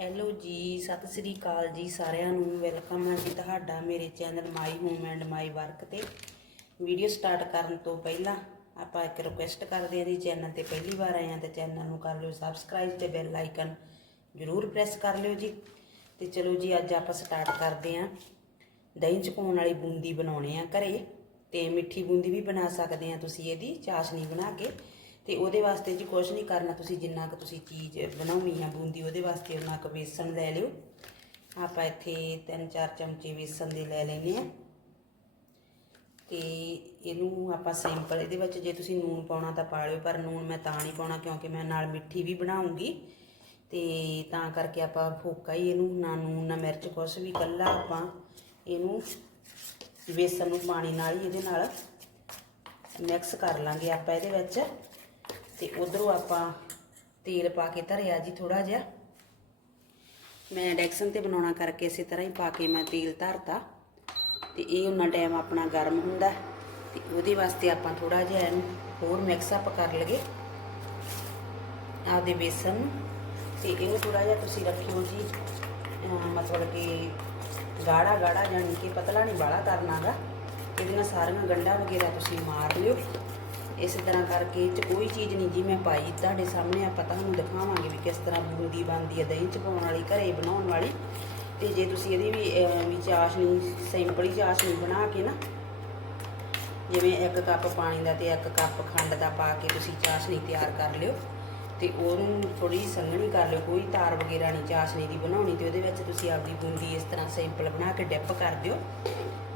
Hello ਜੀ, ਸਤਿ ਸ੍ਰੀ ਅਕਾਲ ਜੀ ਸਾਰਿਆਂ ਨੂੰ। ਵੈਲਕਮ ਹੈ ਜੀ ਤੁਹਾਡਾ ਮੇਰੇ channel my home and my work ਤੇ। ਵੀਡੀਓ ਸਟਾਰਟ ਕਰਨ ਤੋਂ ਪਹਿਲਾਂ ਆਪਾਂ ਇੱਕ ਰਿਕੁਐਸਟ ਕਰਦੇ ਹਾਂ ਜੀ ਚੈਨਲ ਤੇ ਪਹਿਲੀ ਵਾਰ ਆਏ ਆ ਤਾਂ ਚੈਨਲ ਨੂੰ ਕਰ ਲਿਓ ਸਬਸਕ੍ਰਾਈਬ ਤੇ ਬੈਲ ਆਈਕਨ ਜ਼ਰੂਰ ਪ੍ਰੈਸ ਕਰ ਲਿਓ ਜੀ। ਤੇ ਚਲੋ ਜੀ, ਅੱਜ ਆਪਾਂ ਸਟਾਰਟ ਕਰਦੇ ਹਾਂ। ਦਹੀਂ ਚ ਪਾਉਣ ਵਾਲੀ ਬੂੰਦੀ ਬਣਾਉਣੇ ਆ ਘਰੇ। ਤੇ ਮਿੱਠੀ ਬੂੰਦੀ ਵੀ ਬਣਾ ਸਕਦੇ ਆ ਤੁਸੀਂ, ਇਹਦੀ ਚਾਸ਼ਨੀ ਬਣਾ ਕੇ। ਤੇ ਉਹਦੇ ਵਾਸਤੇ ਜੀ ਕੁਝ ਨਹੀਂ ਕਰਨਾ, ਤੁਸੀਂ ਜਿੰਨਾ ਕੁ ਤੁਸੀਂ ਚੀਜ਼ ਬਣਾਉਣੀ ਆ ਬੂੰਦੀ, ਉਹਦੇ ਵਾਸਤੇ ਉਹਨਾਂ ਕੁ ਬੇਸਣ ਲੈ ਲਿਓ। ਆਪਾਂ ਇੱਥੇ 3-4 ਚਮਚੇ ਬੇਸਣ ਦੇ ਲੈ ਲੈਨੇ ਆ ਤੇ ਇਹਨੂੰ ਆਪਾਂ ਸਿੰਪਲ ਇਹਦੇ ਵਿੱਚ ਜੇ ਤੁਸੀਂ ਨੂਨ ਪਾਉਣਾ ਤਾਂ ਪਾ ਲਿਓ, ਪਰ ਨੂਨ ਮੈਂ ਤਾਂ ਨਹੀਂ ਪਾਉਣਾ ਕਿਉਂਕਿ ਮੈਂ ਨਾਲ ਮਿੱਠੀ ਵੀ ਬਣਾਉਂਗੀ। ਤੇ ਤਾਂ ਕਰਕੇ ਆਪਾਂ ਫੋਕਾ ਹੀ ਇਹਨੂੰ, ਨਾ ਨੂਨ ਨਾ ਮਿਰਚ, ਕੁਛ ਵੀ ਕੱਲਾ ਆਪਾਂ ਇਹਨੂੰ ਬੇਸਣ ਨੂੰ ਪਾਣੀ ਨਾਲ ਹੀ ਇਹਦੇ ਨਾਲ ਮਿਕਸ ਕਰ ਲਾਂਗੇ ਆਪਾਂ ਇਹਦੇ ਵਿੱਚ। ਤੇ ਉਧਰੋਂ ਆਪਾਂ ਤੇਲ ਪਾ ਕੇ ਧਰਿਆ ਜੀ ਥੋੜਾ ਜਿਹਾ। ਮੈਂ ਡੈਕਸਨ ਤੇ ਬਣਾਉਣਾ ਕਰਕੇ ਇਸੇ ਤਰ੍ਹਾਂ ਹੀ ਪਾ ਕੇ ਮੈਂ ਤੇਲ ਧਰਤਾ। ਤੇ ਇਹ ਉਹਨਾਂ ਟਾਈਮ ਆਪਣਾ ਗਰਮ ਹੁੰਦਾ ਤੇ ਉਹਦੇ ਵਾਸਤੇ ਆਪਾਂ ਥੋੜਾ ਜਿਹਾ ਇਹਨੂੰ ਹੋਰ ਮਿਕਸ ਅਪ ਕਰ ਲਈਏ ਆਪਦੇ ਬੇਸਨ ਨੂੰ। ਤੇ ਇਹਨੂੰ ਥੋੜਾ ਜਿਹਾ ਤੁਸੀਂ ਰੱਖਿਓ ਜੀ ਮਤਲਬ ਕਿ ਗਾੜਾ ਗਾੜਾ ਜਾਣੀ ਕਿ ਪਤਲਾ ਨਹੀਂ ਬਾਲਾ ਕਰਨਾਗਾ ਨਾਲ ਸਾਰੀਆਂ ਗੰਢਾਂ ਵਗੈਰਾ ਤੁਸੀਂ ਮਾਰ ਲਿਓ। ਇਸ ਤਰ੍ਹਾਂ ਕਰਕੇ ਇਹ 'ਚ ਕੋਈ ਚੀਜ਼ ਨਹੀਂ ਜੀ ਮੈਂ ਪਾਈ। ਤੁਹਾਡੇ ਸਾਹਮਣੇ ਆਪਾਂ ਤੁਹਾਨੂੰ ਦਿਖਾਵਾਂਗੇ ਵੀ ਕਿਸ ਤਰ੍ਹਾਂ ਬੂੰਦੀ ਬਣਦੀ ਹੈ, ਦਹੀਂ ਚ ਪਾਉਣ ਵਾਲੀ, ਘਰੇ ਬਣਾਉਣ ਵਾਲੀ। ਤੇ ਜੇ ਤੁਸੀਂ ਇਹਦੀ ਵੀ ਵੀ ਚਾਸ਼ਨੀ, ਸਿੰਪਲ ਹੀ ਚਾਸ਼ਨੀ ਬਣਾ ਕੇ ਨਾ, ਜਿਵੇਂ ਇੱਕ ਕੱਪ ਪਾਣੀ ਦਾ ਤੇ ਇੱਕ ਕੱਪ ਖੰਡ ਦਾ ਪਾ ਕੇ ਤੁਸੀਂ ਚਾਸ਼ਨੀ ਤਿਆਰ ਕਰ ਲਿਓ। ਤੇ ਉਹਨੂੰ ਥੋੜੀ ਸੰਘਣੀ ਕਰ ਲਿਓ, ਕੋਈ ਤਾਰ ਵਗੈਰਾ ਨਹੀਂ ਚਾਸ਼ਨੀ ਦੀ ਬਣਾਉਣੀ ਤੇ ਉਹਦੇ ਵਿੱਚ ਤੁਸੀਂ ਆਪਦੀ ਬੂੰਦੀ ਇਸ ਤਰ੍ਹਾਂ ਸਿੰਪਲ ਬਣਾ ਕੇ ਡਿਪ ਕਰ ਦਿਓ।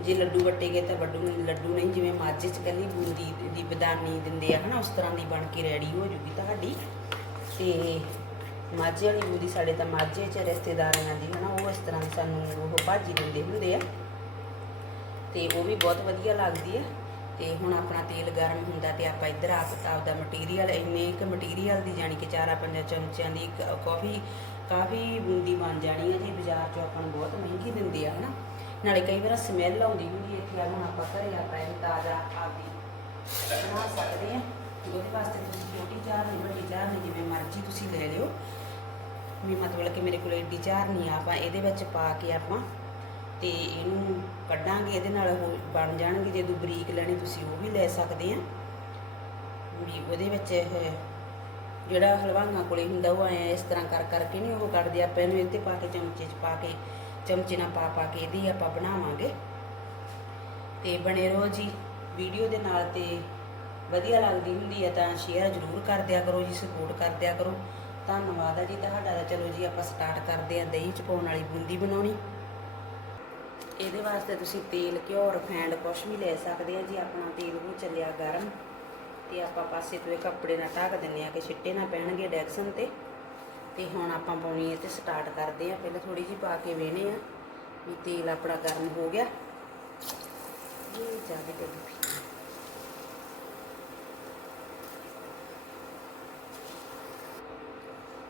ਜੇ ਲੱਡੂ ਵੱਟੇ ਗਏ ਤਾਂ ਵੱਡੂ ਲੱਡੂ ਨਹੀਂ, ਜਿਵੇਂ ਮਾਝੇ ਚ ਕੱਲੀ ਬੂੰਦੀ ਦੀ ਬਦਾਨੀ ਦਿੰਦੇ ਆ, ਹਨਾ, ਉਸ ਤਰ੍ਹਾਂ ਦੀ ਬਣ ਕੇ ਰੈਡੀ ਹੋ ਜੂਗੀ ਤੁਹਾਡੀ। ਤੇ ਮਾਝੇ ਵਾਲੀ ਬੂੰਦੀ ਸਾਡੇ ਤਾਂ ਮਾਝੇ ਚ ਰਿਸ਼ਤੇਦਾਰਾਂ ਦੀ, ਹਨਾ, ਉਹ ਇਸ ਤਰ੍ਹਾਂ ਸਾਨੂੰ ਉਹ ਭਾਜੀ ਦਿੰਦੇ ਹੁੰਦੇ ਆ। ਤੇ ਉਹ ਵੀ ਬਹੁਤ ਵਧੀਆ ਲੱਗਦੀ ਹੈ ਤੇ ਹੁਣ ਆਪਣਾ ਤੇਲ ਗਰਮ ਹੁੰਦਾ ਤੇ ਆਪਾਂ ਇੱਧਰ ਆਪ ਆਪਦਾ ਮਟੀਰੀਅਲ ਇੰਨੇ ਇੱਕ ਮਟੀਰੀਅਲ ਦੀ ਜਾਣੀ ਕਿ ਚਾਰਾਂ ਪੰਜਾਂ ਚਮਚਿਆਂ ਦੀ ਕ- ਕਾਫੀ ਕਾਫੀ ਬੂੰਦੀ ਬਣ ਜਾਣੀ ਹੈ ਜੀ, ਬਾਜ਼ਾਰ 'ਚੋਂ ਆਪਾਂ ਨੂੰ ਬਹੁਤ ਮਹਿੰਗੀ ਦਿੰਦੇ ਆ, ਹਨਾ? ਨਾਲੇ ਕਈ ਵਾਰ ਸਮੈਲ ਆਉਂਦੀ ਹੁੰਦੀ ਇੱਥੇ ਆ ਹੁਣ ਆਪਾਂ ਘਰੇ ਆਪਾਂ ਇਹ ਤਾਜ਼ਾ ਆਪਦੀ ਬਣਾ ਸਕਦੇ ਆ ਉਹਦੇ ਵਾਸਤੇ ਤੁਸੀਂ ਛੋਟੀ ਚਾਰ ਨਹੀਂ, ਵੱਡੀ ਚਾਰ ਨਹੀਂ, ਜਿਵੇਂ ਮਰਜ਼ੀ ਤੁਸੀਂ ਲੈ ਲਿਓ। ਵੀ ਮਤਲਬ ਕਿ ਮੇਰੇ ਕੋਲ ਏਡੀ ਚਾਰ ਨਹੀਂ ਆ, ਆਪਾਂ ਇਹਦੇ ਵਿੱਚ ਪਾ ਕੇ ਆਪਾਂ ਤੇ ਇਹਨੂੰ ਕੱਢਾਂਗੇ, ਇਹਦੇ ਨਾਲ ਉਹ ਬਣ ਜਾਣਗੇ ਜੇ ਤੂੰ ਬਰੀਕ ਲੈਣੀ ਤੁਸੀਂ ਉਹ ਵੀ ਲੈ ਸਕਦੇ ਆ। ਵੀ ਉਹਦੇ ਵਿੱਚ ਇਹ ਜਿਹੜਾ ਹਲਵਾਈਆਂ ਕੋਲੇ ਹੁੰਦਾ, ਉਹ ਐ ਇਸ ਤਰ੍ਹਾਂ ਕਰ, ਕਰਕੇ ਨਹੀਂ ਉਹ ਕੱਢਦੇ। ਆਪਾਂ ਇਹਨੂੰ ਇੱਥੇ ਪਾ ਕੇ, ਚਮਚੇ 'ਚ ਪਾ ਕੇ, ਚਮਚੇ ਨਾਲ ਪਾ ਪਾ ਕੇ ਇਹਦੀ ਆਪਾਂ ਬਣਾਵਾਂਗੇ। ਤੇ ਬਣੇ ਰਹੋ ਜੀ ਵੀਡੀਓ ਦੇ ਨਾਲ ਤੇ ਵਧੀਆ ਲੱਗਦੀ ਹੁੰਦੀ ਹੈ ਤਾਂ ਸ਼ੇਅਰ ਜ਼ਰੂਰ ਕਰ ਦਿਆ ਕਰੋ ਜੀ ਸਪੋਰਟ ਕਰ ਦਿਆ ਕਰੋ। ਧੰਨਵਾਦ ਆ ਜੀ ਤੁਹਾਡਾ। ਤਾਂ ਚਲੋ ਜੀ ਆਪਾਂ ਸਟਾਰਟ ਕਰਦੇ ਹਾਂ ਦਹੀਂ ਚ ਪਾਉਣ ਵਾਲੀ ਬੂੰਦੀ ਬਣਾਉਣੀ। ਇਹਦੇ ਵਾਸਤੇ ਤੁਸੀਂ ਤੇਲ, ਘਿਓ ਰਿਫਾਈਂਡ ਕੁਛ ਵੀ ਲੈ ਸਕਦੇ ਆ ਜੀ, ਆਪਣਾ ਤੇਲ ਉਹ ਚੱਲਿਆ ਗਰਮ। ਤੇ ਆਪਾਂ ਪਾਸੇ ਤੋਂ ਇਹ ਕੱਪੜੇ ਨਾਲ ਢੱਕ ਦਿੰਨੇ ਆ ਕਿ ਛਿੱਟੇ ਨਾ ਪੈਣਗੇ ਡੈਕਸਨ ਤੇ। ਤੇ ਹੁਣ ਆਪਾਂ ਪਾਉਣੀ ਹੈ ਤੇ ਸਟਾਰਟ ਕਰਦੇ ਆ। ਪਹਿਲਾਂ ਥੋੜੀ ਜਿਹੀ ਪਾ ਕੇ ਵੇਨੇ ਆ ਵੀ ਤੇਲ ਆਪਣਾ ਗਰਮ ਹੋ ਗਿਆ। ਇਹ ਜ਼ਿਆਦਾ ਡੁੱਬ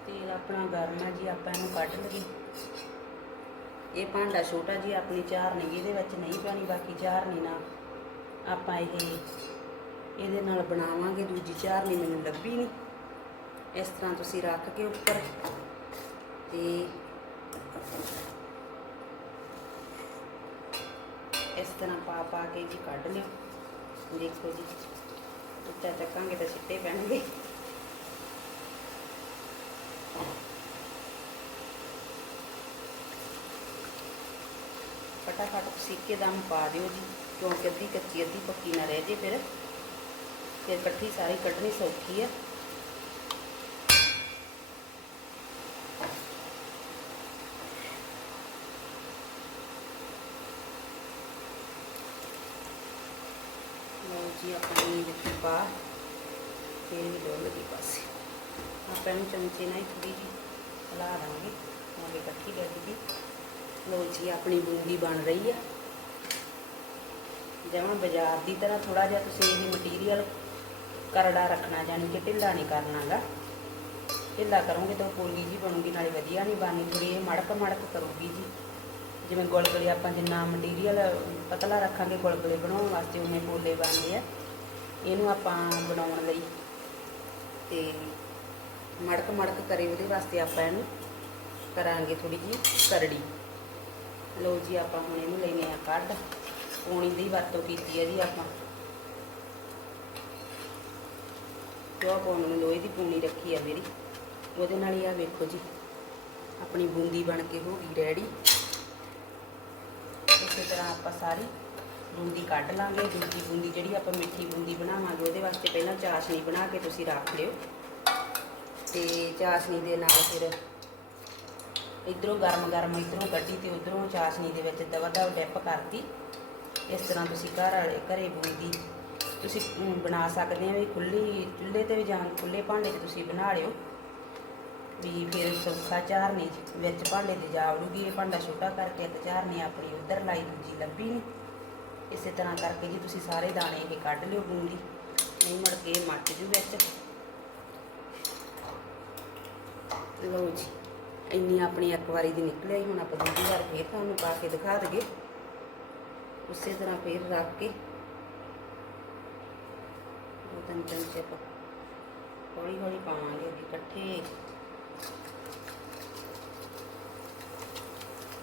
ਤੇਲ ਆਪਣਾ ਗਰਮ ਹੈ ਜੀ, ਆਪਾਂ ਇਹਨੂੰ ਕੱਢ ਲਈਏ। ਇਹ ਭਾਂਡਾ ਛੋਟਾ ਜੀ, ਆਪਣੀ ਚਾਰ ਇਹਦੇ ਵਿੱਚ ਨਹੀਂ ਪੈਣੀ ਬਾਕੀ ਚਾਰ ਨਹੀਂ ਨਾ। ਆਪਾਂ ਇਹ, ਇਹਦੇ ਨਾਲ ਬਣਾਵਾਂਗੇ, ਦੂਜੀ ਚਾਰ ਮੈਨੂੰ ਲੱਭੀ ਨਹੀਂ ਇਸ ਤਰ੍ਹਾਂ ਤੁਸੀਂ ਰੱਖ ਕੇ ਉੱਪਰ। ਤੇ ਇਸ ਤਰ੍ਹਾਂ ਪਾ ਪਾ ਕੇ ਜੀ ਕੱਢ ਲਿਓ। ਦੇਖੋ ਜੀ ਉੱਚਾ ਚੱਕਾਂਗੇ ਤਾਂ ਸਿੱਟੇ ਪੈਣਗੇ। ਫਟਾਫਟ ਸਿੱਕੇ ਦਮ ਪਾ ਦਿਓ ਜੀ, ਕਿਉਂਕਿ ਅੱਧੀ ਕੱਚੀ, ਅੱਧੀ ਪੱਕੀ ਨਾ ਰਹਿ ਜੇ ਫਿਰ। ਫਿਰ ਇਕੱਠੀ ਸਾਰੀ ਕੱਢਣੀ ਸੌਖੀ ਆ। ਲਓ ਜੀ, ਆਪਾਂ ਵਿੱਚ ਪਾ। ਤੇ ਵੀ ਡੋਲ ਦੀ ਪਾਸੇ। ਆਪਾਂ ਇਹਨੂੰ ਚਮਚੇ ਨਾਲ ਹੀ ਥੋੜੀ ਜਿਹੀ ਹਿਲਾ ਦਾਂਗੇ। ਤਾਂ ਕਿ ਇਕੱਠੀ ਬੈਠ ਗਈ ਲਓ ਜੀ, ਆਪਣੀ ਬੂੰਦੀ ਬਣ ਰਹੀ ਆ। ਜਿਵੇਂ ਬਾਜ਼ਾਰ ਦੀ ਤਰ੍ਹਾਂ ਥੋੜਾ ਜਿਹਾ ਤੁਸੀਂ ਇਹ ਮਟੀਰੀਅਲ ਕਰੜਾ ਰੱਖਣਾ ਜਾਨੀ ਕਿ ਢਿੱਲਾ ਨਹੀਂ ਕਰਨਾਗਾ। ਢਿੱਲਾ ਕਰੋਗੇ ਤਾਂ ਉਹ ਪੋਲੀ ਜੀ ਬਣੂਗੀ, ਨਾਲੇ ਵਧੀਆ ਨਹੀਂ ਬਣਨੀ ਥੋੜੀ ਇਹ ਮੜਕ ਮੜਕ ਕਰੂਗੀ ਜੀ। ਜਿਵੇਂ ਗੁਲਗੁਲੇ ਆਪਾਂ ਜਿੰਨਾ ਮਟੀਰੀਅਲ ਪਤਲਾ ਰੱਖਾਂਗੇ ਗੁਲਗੁਲੇ ਬਣਾਉਣ ਵਾਸਤੇ ਉਨੇ ਪੋਲੇ ਬਣਦੇ ਆ। ਇਹਨੂੰ ਆਪਾਂ ਬਣਾਉਣ ਲਈ ਤੇ ਮੜਕ ਮੜਕ ਕਰੇ ਉਹਦੇ ਵਾਸਤੇ ਆਪਾਂ ਇਹਨੂੰ ਕਰਾਂਗੇ ਥੋੜੀ ਜੀ ਕਰੜੀ। ਲਓ ਜੀ, ਆਪਾਂ ਹੁਣ ਇਹਨੂੰ ਲੈਨੇ ਆ ਕੱਢ। ਪੂਣੀ ਦੀ ਵਰਤੋਂ ਕੀਤੀ ਹੈ ਜੀ ਆਪਾਂ। ਜੋ ਪਾਉਣ ਨੂੰ ਲੋਹੇ ਦੀ ਪੂਣੀ ਰੱਖੀ ਆ ਮੇਰੀ ਉਹਦੇ ਨਾਲ ਹੀ ਆ ਵੇਖੋ ਜੀ, ਆਪਣੀ ਬੂੰਦੀ ਬਣ ਕੇ ਹੋ ਗਈ ਰੈਡੀ ਇਸੇ ਤਰ੍ਹਾਂ ਆਪਾਂ ਸਾਰੀ ਬੂੰਦੀ ਕੱਢ ਲਾਂਗੇ। ਦੂਜੀ ਬੂੰਦੀ ਜਿਹੜੀ ਆਪਾਂ ਮਿੱਠੀ ਬੂੰਦੀ ਬਣਾਵਾਂਗੇ, ਉਹਦੇ ਵਾਸਤੇ ਪਹਿਲਾਂ ਚਾਸ਼ਨੀ ਬਣਾ ਕੇ ਤੁਸੀਂ ਰੱਖ ਲਿਓ। ਤੇ ਚਾਸ਼ਨੀ ਦੇ ਨਾਲ ਫਿਰ ਇਧਰੋਂ ਗਰਮ ਗਰਮ ਇਧਰੋਂ ਕੱਢੀ ਤੇ ਉਧਰੋਂ ਚਾਸ਼ਨੀ ਦੇ ਵਿੱਚ ਦਵਾ ਦਵ ਡਿਪ ਕਰਤੀ। ਇਸ ਤਰ੍ਹਾਂ ਤੁਸੀਂ ਘਰ ਵਾਲੇ ਘਰੇ ਬੂੰਦੀ ਤੁਸੀਂ ਬਣਾ ਸਕਦੇ ਹੋ। ਵੀ ਖੁੱਲੀ ਚੁੱਲ੍ਹੇ ਤੇ ਵੀ ਜਾਂ ਖੁੱਲੇ ਭਾਂਡੇ 'ਚ ਤੁਸੀਂ ਬਣਾ ਲਿਓ। ਵੀ ਫਿਰ ਸੌਖਾ ਝਾਰਨੀ ਵਿੱਚ ਭਾਂਡੇ ਤੇ ਜਾ ਵੜੂਗੀ ਇਹ ਭਾਂਡਾ ਛੋਟਾ ਕਰਕੇ ਇੱਕ ਝਾਰਨੀ ਆਪਣੀ ਉਧਰ ਲਾਈ, ਦੂਜੀ ਲੱਭੀ ਨਹੀਂ ਇਸੇ ਤਰ੍ਹਾਂ ਕਰਕੇ ਜੀ ਤੁਸੀਂ ਸਾਰੇ ਦਾਣੇ ਇਹ ਕੱਢ ਲਿਓ ਬੂੰਦੀ। ਨਹੀਂ ਮੜ ਕੇ ਇਹ ਮੱਟ ਜੂ ਵਿੱਚ। ਲਓ ਜੀ। ਇੰਨੀ ਆਪਣੀ ਇੱਕ ਵਾਰੀ ਦੀ ਨਿਕਲਿਆ ਹੀ ਹੁਣ ਆਪਾਂ ਦੂਜੀ ਵਾਰ ਫੇਰ ਤੁਹਾਨੂੰ ਪਾ ਕੇ ਦਿਖਾ ਦਈਏ। ਉਸੇ ਤਰ੍ਹਾਂ ਫੇਰ ਰੱਖ ਕੇ ਦੋ ਤਿੰਨ ਚਮਚੇ ਆਪਾਂ ਹੌਲੀ ਹੌਲੀ ਪਾਵਾਂਗੇ ਇਕੱਠੇ।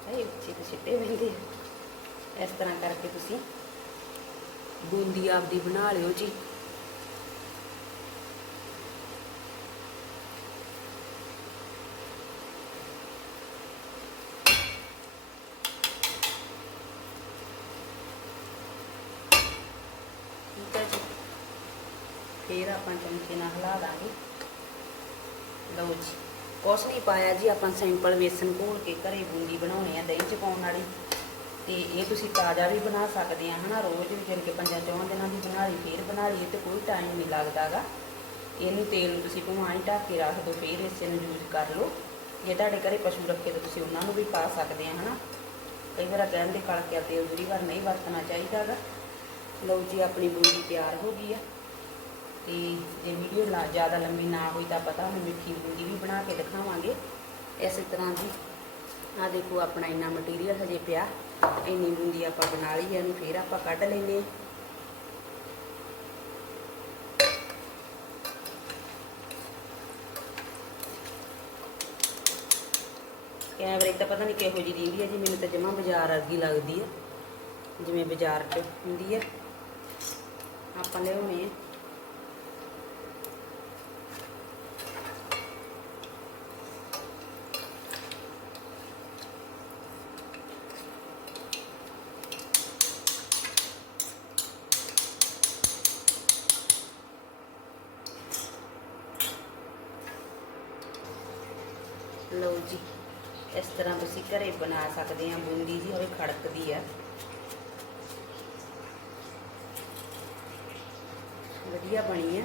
ਇਹ ਉੱਚੇ ਤੇ ਛਿੱਟੇ ਵਹਿੰਦੇ ਇਸ ਤਰ੍ਹਾਂ ਕਰਕੇ ਤੁਸੀਂ ਬੂੰਦੀ ਆਪਦੀ ਬਣਾ ਲਿਓ ਜੀ ਠੀਕ ਹੈ ਜੀ ਫਿਰ ਆਪਾਂ ਚਮਚੇ ਨਾਲ ਹਿਲਾ ਦਾਂਗੇ। ਲਓ ਜੀ, ਕੁਛ ਨਹੀਂ ਪਾਇਆ ਜੀ, ਆਪਾਂ ਸਿੰਪਲ ਵੇਸਣ ਘੋਲ ਕੇ ਘਰੇ ਬੂੰਦੀ ਬਣਾਉਣੀ ਆ ਦਹੀਂ ਚ ਪਾਉਣ ਵਾਲੀ। ਤੇ ਇਹ ਤੁਸੀਂ ਤਾਜ਼ਾ ਵੀ ਬਣਾ ਸਕਦੇ ਆ, ਹਨਾ? ਰੋਜ਼ ਵੀ ਜਿਵੇਂ ਕਿ ਪੰਜਾਂ ਚੌਂ ਦਿਨਾਂ ਦੀ ਬਣਾ ਲਈ, ਫੇਰ ਬਣਾ ਲਈ ਤੇ ਕੋਈ ਟਾਈਮ ਨਹੀਂ ਲੱਗਦਾਗਾ ਇਹਨੂੰ ਤੇਲ ਨੂੰ ਤੁਸੀਂ ਭਵਾਂ ਹੀ ਢੱਕ ਕੇ ਰੱਖ ਦਿਓ ਫੇਰ ਇਸੇ ਨੂੰ ਯੂਜ਼ ਕਰ ਲਓ। ਜੇ ਤੁਹਾਡੇ ਘਰੇ ਪਸ਼ੂ ਰੱਖੇ ਤਾਂ ਤੁਸੀਂ ਉਹਨਾਂ ਨੂੰ ਵੀ ਪਾ ਸਕਦੇ ਆ, ਹਨਾ? ਕਈ ਵਾਰ ਕਹਿੰਦੇ ਕਲਕਿਆ ਤੇਲ ਦੂਰੀ ਵਾਰ ਨਹੀਂ ਵਰਤਣਾ ਚਾਹੀਦਾਗਾ ਲਓ ਜੀ, ਆਪਣੀ ਬੂੰਦੀ ਤਿਆਰ ਹੋ ਗਈ ਆ। ਤੇ ਜੇ ਵੀਡੀਓ ਲਾ ਜ਼ਿਆਦਾ ਲੰਮੀ ਨਾ ਹੋਈ ਤਾਂ ਪਤਾ ਹੁਣ ਮਿੱਠੀ ਬੂੰਦੀ ਵੀ ਬਣਾ ਕੇ ਦਿਖਾਵਾਂਗੇ। ਇਸੇ ਤਰ੍ਹਾਂ ਦੀ ਆ ਦੇਖੋ ਆਪਣਾ ਇੰਨਾ ਮਟੀਰੀਅਲ ਹਜੇ ਪਿਆ। ਇੰਨੀ ਬੂੰਦੀ ਆਪਾਂ ਬਣਾ ਲਈ ਇਹਨੂੰ ਫੇਰ ਆਪਾਂ ਕੱਢ ਲੈਨੇ ਆ ਕੈਮਰੇ ਤਾਂ ਪਤਾ ਨਹੀਂ ਕਿਹੋ ਜਿਹੀ ਦਿੰਦੀ ਹੈ ਜੀ, ਮੈਨੂੰ ਤਾਂ ਜਮਾ ਬਾਜ਼ਾਰ ਵਰਗੀ ਲੱਗਦੀ ਹੈ। ਜਿਵੇਂ ਬਾਜ਼ਾਰ 'ਚ ਹੁੰਦੀ ਹੈ। ਆਪਾਂ ਲਿਆਉਣੇ ਲਓ ਜੀ, ਇਸ ਤਰ੍ਹਾਂ ਤੁਸੀਂ ਘਰੇ ਬਣਾ ਸਕਦੇ ਆ ਬੂੰਦੀ ਜੀ ਹੋਵੇ ਖੜਕਦੀ ਆ। ਵਧੀਆ ਬਣੀ ਆ।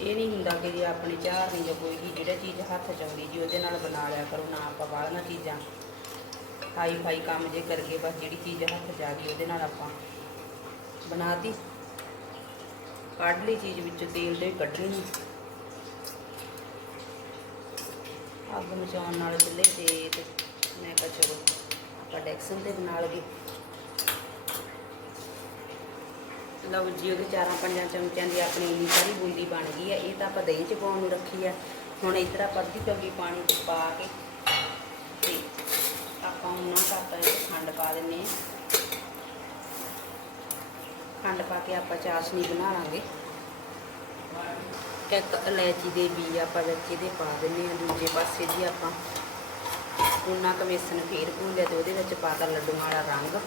ਇਹ ਨਹੀਂ ਹੁੰਦਾ ਕਿ ਜੇ ਆਪਣੇ ਚਾਹ ਨਹੀਂ ਜਾਂ ਕੋਈ ਵੀ ਜਿਹੜਾ ਚੀਜ਼ ਹੱਥ ਚ ਆਉਂਦੀ ਜੀ, ਉਹਦੇ ਨਾਲ ਬਣਾ ਲਿਆ ਕਰੋ, ਨਾ ਆਪਾਂ ਬਾਹਲੀਆਂ ਚੀਜ਼ਾਂ। ਹਾਈ ਫਾਈ ਕੰਮ ਜੇ ਕਰਕੇ ਬਸ ਜਿਹੜੀ ਚੀਜ਼ ਹੱਥ ਚ ਆ ਗਈ, ਉਹਦੇ ਨਾਲ ਆਪਾਂ ਬਣਾਤੀ। ਕੱਢ ਲਈ ਚੀਜ਼ ਵਿੱਚੋਂ, ਤੇਲ ਤੇ ਕੱਢਣੀ ਨਹੀਂ ਅੱਗ ਮਚਾਉਣ ਨਾਲ ਚੁੱਲ੍ਹੇ ਤੇ ਤੇ ਮੈਂ ਕਿਹਾ ਚਲੋ ਆਪਾਂ ਡੈਕਸਨ ਤੇ ਬਣਾ ਲਈਏ। ਲਓ ਜੀ, ਉਹਦੇ ਚਾਰਾਂ ਪੰਜਾਂ ਚਮਚਿਆਂ ਦੀ ਆਪਣੀ ਇੰਨੀ ਸਾਰੀ ਬੂੰਦੀ ਬਣ ਗਈ ਹੈ ਇਹ ਤਾਂ ਆਪਾਂ ਦਹੀਂ ਚ ਪਾਉਣ ਨੂੰ ਰੱਖੀ ਹੈ ਹੁਣ ਇਸ ਤਰ੍ਹਾਂ ਅੱਧੀ ਕੌਲੀ ਪਾਣੀ ਚ ਪਾ ਕੇ ਤੇ ਆਪਾਂ ਉਹਨਾਂ ਕਰਤਾ ਇਹ ਖੰਡ ਪਾ ਦਿੰਨੇ ਆ ਖੰਡ ਪਾ ਕੇ ਆਪਾਂ ਚਾਸ਼ਨੀ ਬਣਾ ਲਾਂਗੇ। ਇੱਕ ਇਲਾਇਚੀ ਦੇ ਬੀ ਆਪਾਂ ਵਿੱਚ ਇਹਦੇ ਪਾ ਦਿੰਨੇ ਆ ਦੂਜੇ ਪਾਸੇ ਜੀ ਆਪਾਂ ਉਹਨਾਂ ਕੁ ਵੇਸਣ ਫੇਰ ਭੁੰਨਿਆ ਤੇ ਉਹਦੇ ਵਿੱਚ ਪਾਤਾ ਲੱਡੂਆਂ ਵਾਲਾ ਰੰਗ।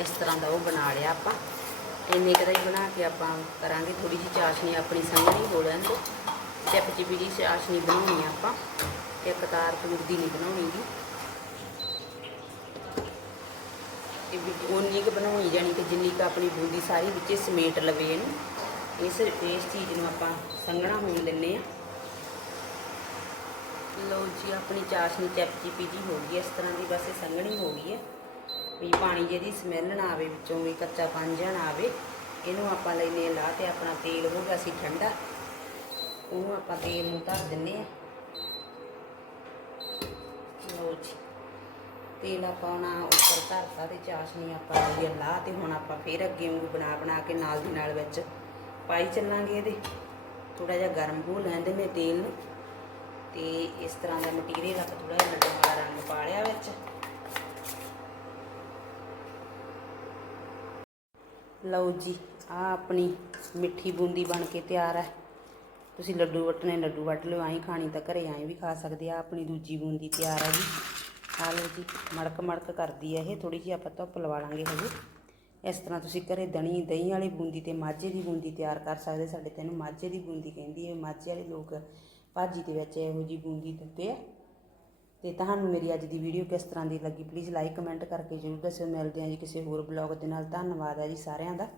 ਇਸ ਤਰ੍ਹਾਂ ਦਾ ਉਹ ਬਣਾ ਲਿਆ ਆਪਾਂ। ਇੰਨੇ ਕੁ ਦਾ ਹੀ ਬਣਾ ਕੇ ਆਪਾਂ ਕਰਾਂਗੇ। ਥੋੜੀ ਜਿਹੀ ਚਾਸ਼ਨੀ ਆਪਣੀ ਸੰਘਣੀ ਹੋ ਲੈਣ ਤੋਂ ਚਿਪ ਚਿਪੀ ਜੀ ਚਾਸ਼ਨੀ ਬਣਾਉਣੀ ਆ ਆਪਾਂ। ਤੇ ਕਤਾਰ ਤੂਰ ਦੀ ਨਹੀਂ ਬਣਾਉਣੀ ਜੀ। ਇਹ ਵੀ ਉਨੀ ਕੁ ਬਣਾਉਣੀ ਜਾਣੀ ਕਿ ਜਿੰਨੀ ਕੁ ਆਪਣੀ ਬੂੰਦੀ ਸਾਰੀ ਵਿੱਚੇ ਸਮੇਟ ਲਵੇ ਇਹਨੂੰ। ਇਸ ਇਸ ਚੀਜ਼ ਨੂੰ ਆਪਾਂ ਸੰਘਣਾ ਹੋਣ ਦਿੰਨੇ ਆ ਲਓ ਜੀ, ਆਪਣੀ ਚਾਸ਼ਨੀ ਚੈਪਚੀਪੀ ਜੀ ਹੋ ਗਈ ਇਸ ਤਰ੍ਹਾਂ ਦੀ ਬਸ ਇਹ ਸੰਘਣੀ ਹੋ ਗਈ ਹੈ ਵੀ ਪਾਣੀ ਜਿਹਦੀ ਸਮੈਲ ਨਾ ਆਵੇ, ਵਿੱਚੋਂ ਵੀ ਕੱਚਾ ਜਿਹਾ ਨਾ ਆਵੇ, ਇਹਨੂੰ ਆਪਾਂ ਲੈਨੇ ਲਾ ਤੇ ਆਪਣਾ ਤੇਲ ਹੋ ਗਿਆ ਸੀ ਠੰਡਾ, ਉਹਨੂੰ ਆਪਾਂ ਤੇਲ ਨੂੰ ਧਰ ਦਿੰਨੇ ਆ ਲਓ ਜੀ, ਤੇਲ ਆਪਾਂ ਉਹਨਾਂ ਉੱਪਰ ਧਰਤਾ ਤੇ ਚਾਸ਼ਨੀ ਆਪਾਂ ਲਈ ਲਾ ਤੇ ਹੁਣ ਆਪਾਂ ਫੇਰ ਅੱਗੇ ਵਾਂਗੂ ਬਣਾ ਬਣਾ ਕੇ ਨਾਲ ਦੀ ਨਾਲ ਵਿੱਚ ਪਾਈ ਚੱਲਾਂਗੇ ਇਹਦੇ। ਥੋੜਾ ਜਿਹਾ ਗਰਮ ਹੋ ਲੈਂਦੇ ਨੇ ਤੇਲ ਨੂੰ। ਤੇ ਇਸ ਤਰ੍ਹਾਂ ਦਾ ਮਟੀਰੀਅਲ ਆਪਾਂ ਥੋੜਾ ਜਿਹਾ ਲੱਡੂ ਵਾਲਾ ਰੰਗ ਪਾ ਲਿਆ ਵਿੱਚ। ਲਓ ਜੀ ਆ ਆਪਣੀ ਮਿੱਠੀ ਬੂੰਦੀ ਬਣ ਕੇ ਤਿਆਰ ਹੈ। ਤੁਸੀਂ ਲੱਡੂ ਵਟਣੇ, ਲੱਡੂ ਵੱਟ ਲਿਓ, ਐਂ ਖਾਣੀ ਤਾਂ ਘਰੇ ਐਂ ਵੀ ਖਾ ਸਕਦੇ ਆ। ਆਪਣੀ ਦੂਜੀ ਬੂੰਦੀ ਤਿਆਰ ਹੈ ਜੀ। ਆ ਲਓ ਜੀ ਮੜਕ ਮੜਕ ਕਰਦੀ ਹੈ ਇਹ। ਥੋੜੀ ਜਿਹੀ ਆਪਾਂ ਧੁੱਪ ਲਵਾ ਲਾਂਗੇ ਹਜੇ। ਇਸ ਤਰ੍ਹਾਂ ਤੁਸੀਂ ਘਰੇ ਦਣੀ ਦਹੀਂ ਵਾਲੀ ਬੂੰਦੀ ਤੇ ਮਾਝੇ ਦੀ ਬੂੰਦੀ ਤਿਆਰ ਕਰ ਸਕਦੇ ਸਾਡੇ ਤੈਨੂੰ ਮਾਝੇ ਦੀ ਬੂੰਦੀ ਕਹਿੰਦੀ ਹੈ। ਮਾਝੇ ਵਾਲੇ ਲੋਕ ਭਾਜੀ ਦੇ ਵਿੱਚ ਇਹੋ ਜੀ ਬੂੰਦੀ ਦਿੰਦੇ ਆ। ਤੇ ਤੁਹਾਨੂੰ ਮੇਰੀ ਅੱਜ ਦੀ ਵੀਡੀਓ ਕਿਸ ਤਰ੍ਹਾਂ ਦੀ ਲੱਗੀ ਪਲੀਜ਼ ਲਾਈਕ ਕਮੈਂਟ ਕਰਕੇ ਜਰੂਰ ਦੱਸਿਓ। ਮਿਲਦੇ ਹਾਂ ਜੀ ਕਿਸੇ ਹੋਰ ਬਲੌਗ ਦੇ ਨਾਲ। ਧੰਨਵਾਦ ਹੈ ਜੀ ਸਾਰਿਆਂ ਦਾ।